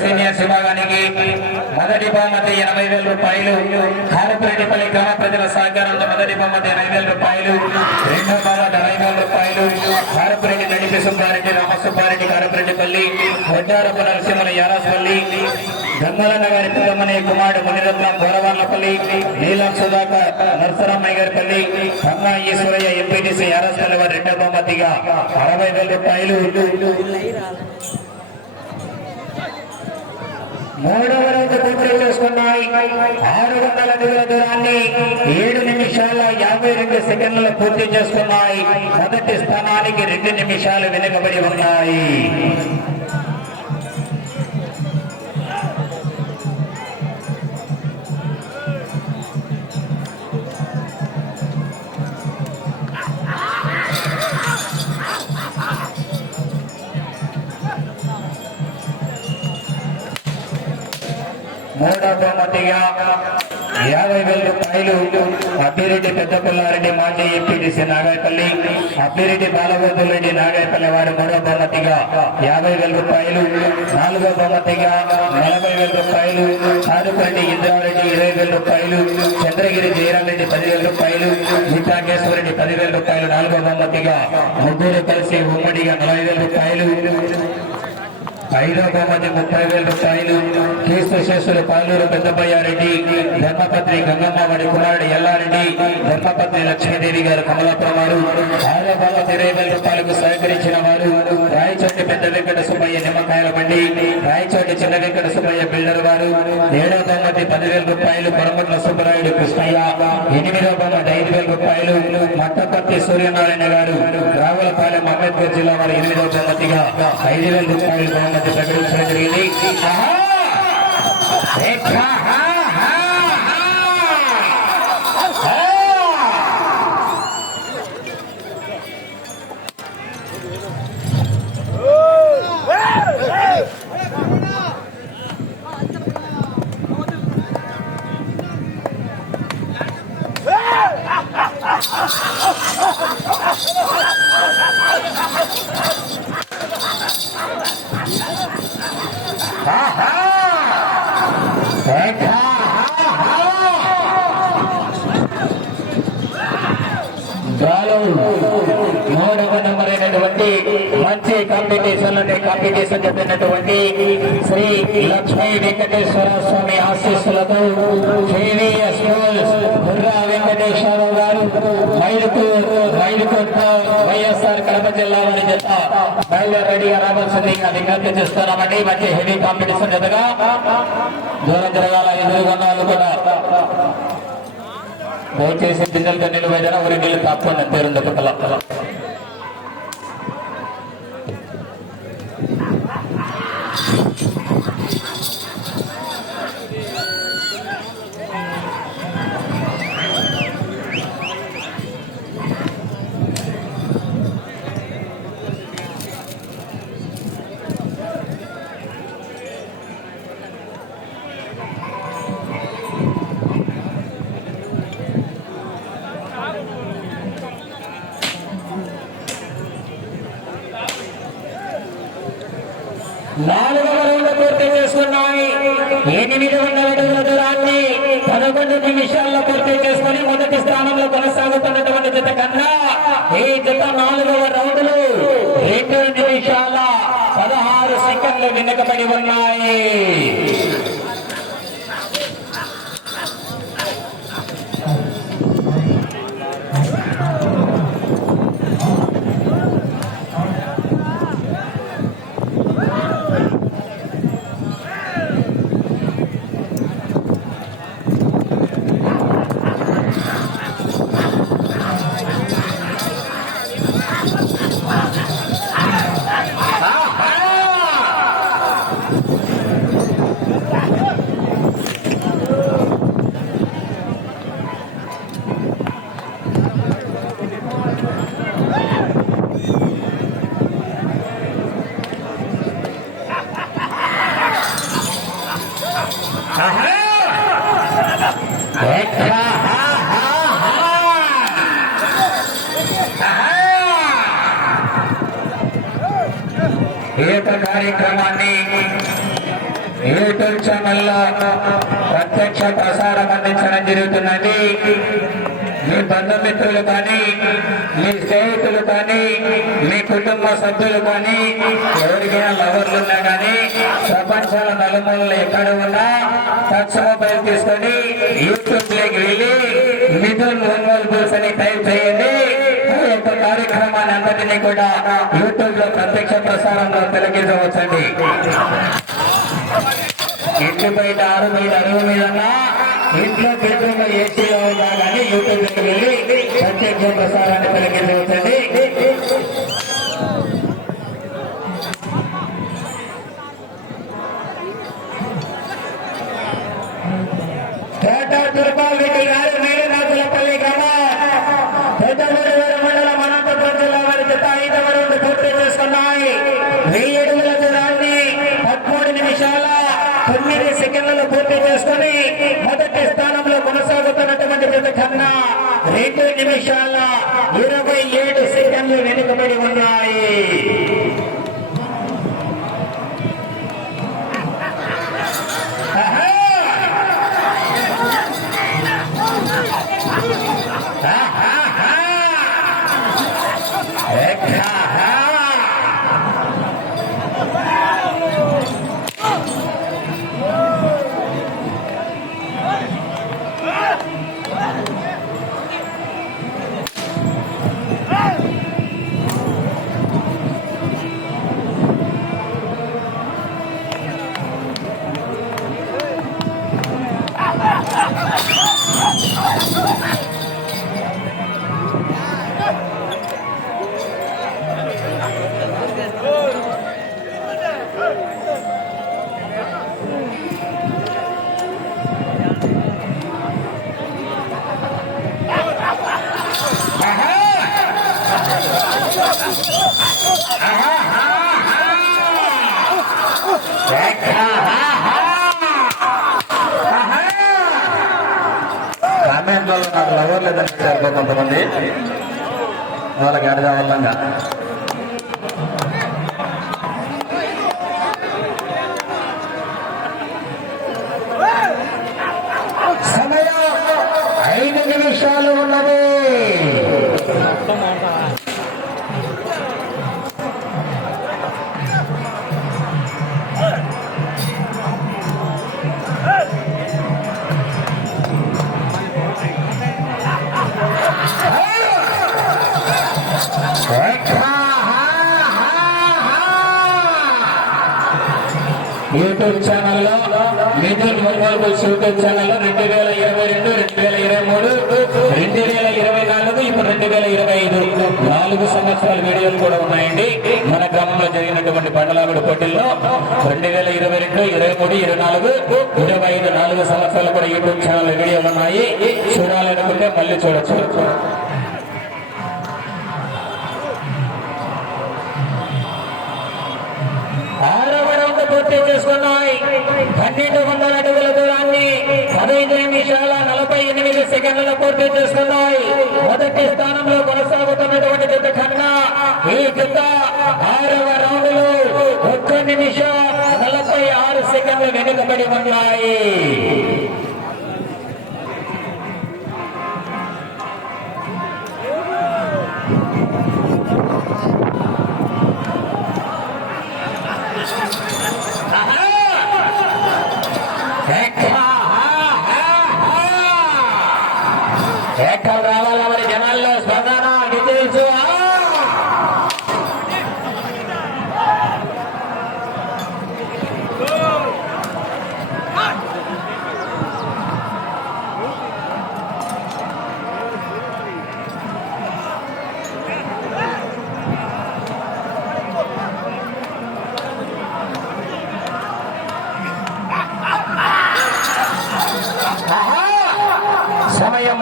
Seniors విభాగానికి మొదటి బహుమతి 80,000 రూపాయలు. కారపురెడ్డిపల్లి గ్రామ ప్రజల సహకారంతో మొదటి బహుమతి 80,000 రూపాయలు. రెండో బహుమతి 60,000 రూపాయలు. కారపురెడ్డి నడిపి సుబ్బారెడ్డి రామసుబ్బారెడ్డి కారపురెడ్డిపల్లి, వడ్డారపు నరసింహుల యారాస్పల్లి, గంగలన్న గారి పిల్లమనే కుమారుడు మునిరత్నం గోరవార్లపల్లి, నీలం సుధాకర్ నరసరామయ్య గారిపల్లి, గంగా ఈశ్వరయ్య ఎంపీటీసీ యారాస్పల్లి వారి రెండో బహుమతిగా 60,000 రూపాయలు. మూడవ రౌండ్ పూర్తి చేసుకున్నాయి. 600 అడుగుల దూరాన్ని 7 నిమిషాల 52 సెకండ్లు పూర్తి చేసుకున్నాయి. మొదటి స్థానానికి 2 నిమిషాలు వెనుకబడి ఉన్నాయి. మూడవ బహుమతిగా 50,000 రూపాయలు అప్పిరెడ్డి పెద్దపుల్లారెడ్డి మాజీ ఎంపీటీసీ నాగాయపల్లి, అప్పిరెడ్డి బాలగోపాల్ రెడ్డి నాగాయపల్లి వారు మూడవ బహుమతిగా 50,000 రూపాయలు. నాలుగవ బహుమతిగా 40,000 రూపాయలు. చారుపరెడ్డి ఇంద్రారెడ్డి 20,000 రూపాయలు. చంద్రగిరి జయరామరెడ్డి 10,000 రూపాయలు. గీతాకేశ్వరెడ్డి 10,000 రూపాయలు. నాలుగవ బహుమతిగా ముగ్గురు కలిసి ఉమ్మడిగా 40,000 రూపాయలు. ఐదవ బహుమతి 30,000 రూపాయలు. కేశేశ్వర పాలూరు పెద్దబయ్యారెడ్డి, ధర్మపత్రి గంగమ్మ వాడి కుమారుడు ఎల్లారెడ్డి, ధర్మపత్రి లక్ష్మీదేవి గారు కమలాపురం వారు. ఆరవ బహుమతి 20,000 రూపాయలకు సహకరించిన వారు రాయచోటి పెద్ద వెంకట సుబ్బయ్య నిమ్మకాయల బండి, రాయచోటి చిన్న వెంకట సుబ్బయ్య బిల్డర్ వారు. ఏడవ బహుమతి 10,000 రూపాయలు కొరమట్ల సుబ్బరాయుడు కృష్ణయ్య. ఎనిమిదవ బహుమతి 5,000 రూపాయలు మట్టపర్తి సూర్యనారాయణ గారు, రావులపాలెం అంబేద్కర్ జిల్లా వారు. ఎనిమిదవ బహుమతిగా 5,000 రూపాయలు బహుమతి ప్రకటించడం జరిగింది. మూడవ నంబర్ అయినటువంటి మంచి కాంపిటీషన్ చెప్పినటువంటి శ్రీ లక్ష్మీ వెంకటేశ్వర స్వామి ఆశీస్సులతో కేవీఎస్ బుర్రా వెంకటేశ్వరరావు గారు మైలుకోట వైఎస్ఆర్ కడప జిల్లా వారి జత బయలుదేరి రెడీగా రావాల్సిందిగా విజ్ఞప్తి చేస్తున్నామండి. మంచి హెవీ కాంపిటీషన్ జతగా దూరం జరగాల. ఎదురుగా వాళ్ళు కూడా దయచేసి డిజల్ కన్నీళ్ళు పోయినా ఊరి నీళ్ళు తాపండి పేరుంది పక్కల. నాలుగవ రౌండ్ పూర్తి చేసుకున్నాయి. ఉన్నాయి. ఈ యొక్క కార్యక్రమాన్ని యూట్యూబ్ ఛానల్లో ప్రత్యక్ష ప్రసారం అందించడం జరుగుతున్నది. మీ బంధుమిత్రులు కానీ, మీ స్నేహితులు కానీ, మీ కుటుంబ సభ్యులు కానీ, ఎవరికైనా లవర్లు ఉన్నా కానీ ప్రపంచాల నలుమూలలు ఎక్కడ ఉన్నా టచ్ మొబైల్ తీసుకొని యూట్యూబ్ లోకి వెళ్ళి మిథున్ ఒంగోలు బుల్స్ అని టైప్ చేయండి. ఈ యొక్క కార్యక్రమాన్ని అందరినీ కూడా యూట్యూబ్ లో ప్రత్యక్ష ప్రసారంలో తిలకించవచ్చండి. ఇంటి బయట ఆరు మీద అరువు మీద ఇంట్లో బెడ్రూమ్ ఏసీలో ఉన్నా కానీ యూట్యూబ్ లోకి వెళ్ళి ప్రత్యక్ష ప్రసారాన్ని తిలకించవచ్చండి. తిరుపాల్ రెడ్డి గారు మేడనాకులపల్లి మండలం అనంతపురం జిల్లా వారి జత 5వ రౌండ్ పూర్తి చేసుకున్నాయి. 1000 అడుగుల దూరాన్ని 13 నిమిషాల 9 సెకండ్లలో పూర్తి చేసుకుని మొదటి స్థానంలో కొనసాగుతున్నటువంటి జత కన్నా 2 నిమిషాల 27 సెకండ్లు వెనుకబడి ఉన్నాయి. కామెంట్లలో నాకు లవర్ లేదని చెప్పారు కొంతమంది, వాళ్ళకి అడగవల్లంగా సమయం 5 నిమిషాలు ఉన్నది. యూట్యూబ్ ఛానల్లో మిథున్ ఒంగోలు బుల్స్ యూట్యూబ్ ఛానల్లో 2022, 2023, 2024, ఇప్పుడు 2025 4 సంవత్సరాల వీడియోలు కూడా ఉన్నాయండి. మన గ్రామంలో జరిగినటువంటి బండలాగుడు పోటీల్లో 2022, 23, 24, 25 4 సంవత్సరాలు కూడా యూట్యూబ్ ఛానల్ వీడియోలు ఉన్నాయి. చూడాలనుకుంటే మళ్ళీ చూడొచ్చు. పూర్తి చేసుకున్నాయి. 1200 అడుగుల దూరాన్ని 15 నిమిషాల 48 సెకండ్లలో పూర్తి చేసుకున్నాయి. మొదటి స్థానంలో కొనసాగుతున్నటువంటి జత కన్నా ఈ జత 6వ రౌండ్ లో 1 నిమిషం 46 సెకండ్లు వెనుకబడి ఉన్నాయి. Aha!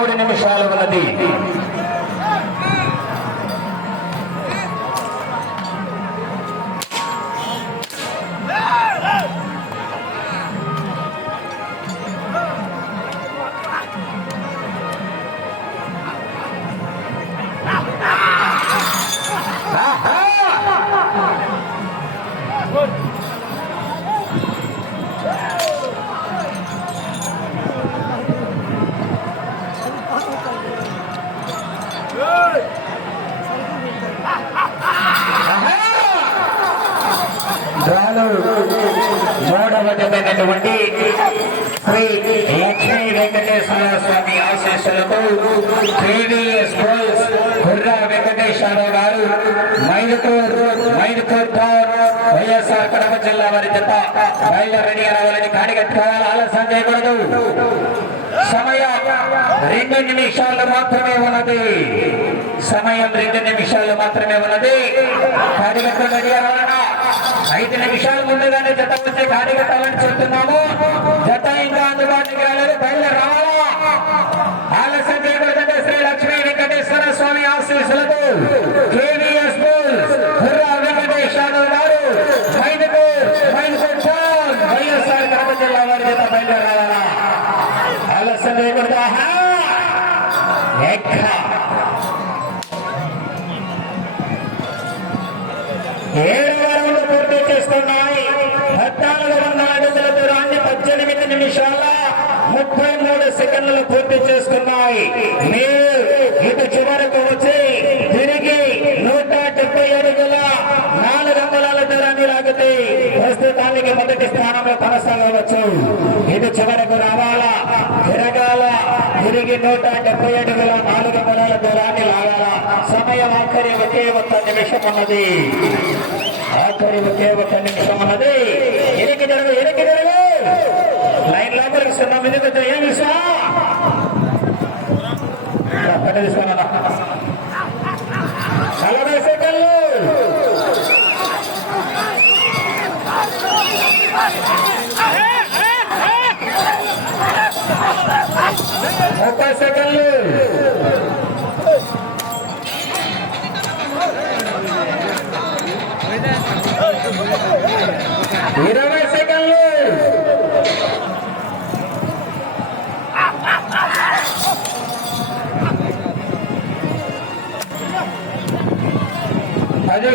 3 నిమిషాలు ఉన్నది. మూడవటువంటి శ్రీ లక్ష్మీ వెంకటేశ్వర స్వామి ఆశీస్సులతో KVS బోల్స్ గుర్రా వెంకటేశ్వరరావు గారు మైదుకూర్ టౌన్ వైఎస్ఆర్ కడప జిల్లా వారి జత బయలుదేరి రావాలని కాడిగట్టుకోవాలి. ఆలస్యం చేయకూడదు. సమయం 2 నిమిషాలు మాత్రమే ఉన్నది. సమయం 2 నిమిషాలు మాత్రమే ఉన్నది. కాడిగట్టు రెడీ అవ్వాలన్నా 5 నిమిషాలు ముందుగానే జత వచ్చే కాడిగట్టాలని చెప్తున్నాము. జత ఇంకా అందుబాటులోకి రాలేదు. బయలుదేరి రావాలా. ఆలస్యం చేయకూడదంటే శ్రీ లక్ష్మీ వెంకటేశ్వర స్వామి ఆశీస్సులతో KVS బోల్స్ గుర్రా వెంకటేశ్వర గారు మైదుకూర్ టౌన్ వైఎస్ఆర్ కడప జిల్లా వారి జత బయలుదేరి రావాలా. ఆలస్యం చేయకూడదా. పూర్తి చేస్తున్నాయి. 1400 అడుగుల దూరాన్ని 18 నిమిషాల 33 సెకండ్లు పూర్తి చేసుకున్నాయి. మీరు ఇటు చివరకు వచ్చి తిరిగి 170 అడుగుల 4 అంగుళాల దూరాన్ని లాగితే ప్రస్తుతానికి మొదటి స్థానంలో కొనసాగవచ్చు. ఇటు చివరకు రావాలా, తిరగాల, తిరిగి 170 అడుగుల 4 అంగుళాల దూరాన్ని లాగాల. సమయం ఆఖరి ఒకే 1 నిమిషం ఉన్నది. ఆఖరి ఒకే 1 నిమిషం ఉన్నది. ఎనికి జరుగు లైన్ లోపలికి సున్నాం. ఎందుకు ఏమి తీసుకున్నా 40 సెకండ్లు. 30 సెకండ్లు. 20 సెకండ్లు. 10.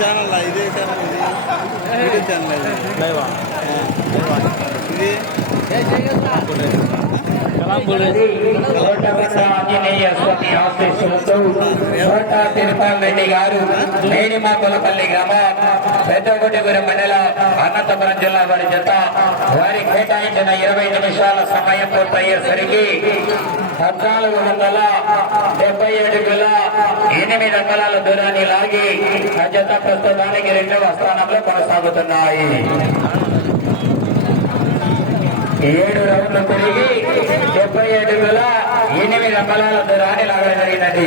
ఛానల్ ఇదే ఛానల్ ఇది ఛానల్ ఆంజనేయ స్వామి ఆశీస్సులతో తిరుపతి గారు మేడిమాకులపల్లి గ్రామం పెద్దగుడిగురి మండలం అనంతపురం జిల్లా వారి జత వారి కేటాయించిన 20 నిమిషాల సమయం పూర్తయ్యేసరికి 1470 అడుగుల 8 అంగుళాల దూరాన్ని లాగి ఆ జత ప్రస్తుతానికి 2వ స్థానంలో కొనసాగుతున్నాయి. 7 రౌండ్లు తిరిగి 70 అడుగుల 8 అంగుళాల దూరాన్ని లాగడం జరిగినది.